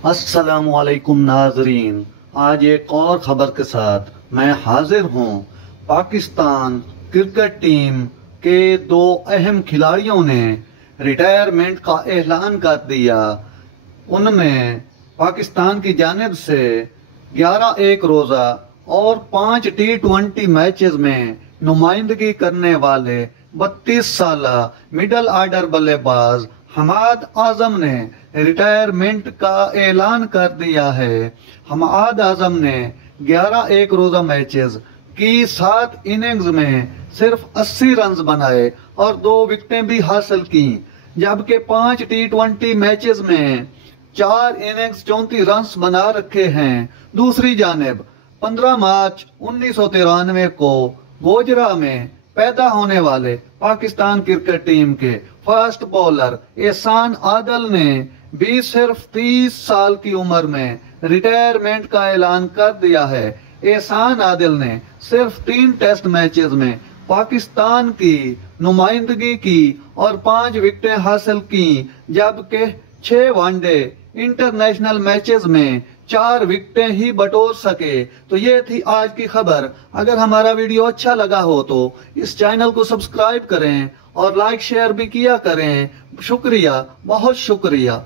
अस्सलामुअलैकुम नाजरीन, आज एक और खबर के साथ मैं हाजिर हूँ। पाकिस्तान क्रिकेट टीम के दो अहम खिलाड़ियों ने रिटायरमेंट का ऐलान कर दिया। उनमें पाकिस्तान की जानिब से 11 एक रोज़ा और 5 T20 मैचेस में नुमाइंदगी करने वाले 32 साल मिडल ऑर्डर बल्लेबाज हमाद आजम ने रिटायरमेंट का ऐलान कर दिया है। हमाद आजम ने 11 एक रोज़ा मैचेस की 7 इनिंग्स में सिर्फ 80 रन बनाए और 2 विकेटें भी हासिल की, जबकि 5 T20 मैचेस में 4 इनिंग्स 34 रन बना रखे हैं। दूसरी जानिब 15 मार्च 1993 को गोजरा में पैदा होने वाले पाकिस्तान क्रिकेट टीम के फास्ट बॉलर एहसान आदिल ने भी सिर्फ 30 साल की उम्र में रिटायरमेंट का ऐलान कर दिया है। एहसान आदिल ने सिर्फ 3 टेस्ट मैचेस में पाकिस्तान की नुमाइंदगी की और 5 विकेटें हासिल की, जबकि 6 वनडे इंटरनेशनल मैचेस में 4 विकेटें ही बटोर सके। तो ये थी आज की खबर। अगर हमारा वीडियो अच्छा लगा हो तो इस चैनल को सब्सक्राइब करें और लाइक शेयर भी किया करें। शुक्रिया, बहुत शुक्रिया।